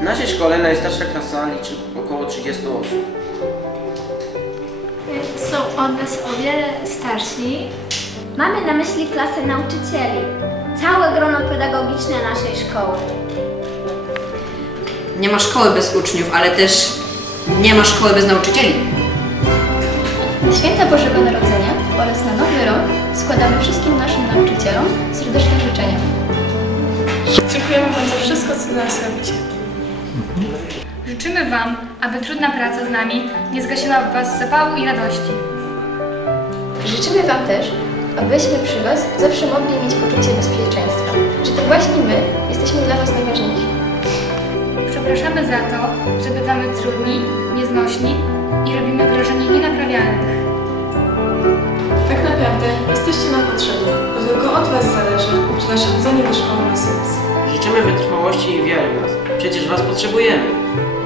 naszej szkole najstarsza klasa liczy około 30 osób. Są od nas o wiele starsi. Mamy na myśli klasę nauczycieli, całe grono pedagogiczne naszej szkoły. Nie ma szkoły bez uczniów, ale też nie ma szkoły bez nauczycieli. Na święta Bożego Narodzenia oraz na Nowy Rok składamy wszystkim naszym nauczycielom serdeczne życzenia. Dziękujemy Wam za wszystko, co dla nas robicie. Życzymy Wam, aby trudna praca z nami nie zgasiła w Was zapału i radości. Życzymy Wam też, abyśmy przy Was zawsze mogli mieć poczucie bezpieczeństwa, że to właśnie my jesteśmy dla Was najważniejsi. Przepraszamy za to, że bywamy trudni, nieznośni i robimy wrażenie nienaprawialnych. Tak naprawdę jesteście nam potrzebni, bo tylko od Was zależy, czy nasze chodzenie do szkoły ma sens. Życzymy wytrwałości i wiary w nas. Przecież Was potrzebujemy.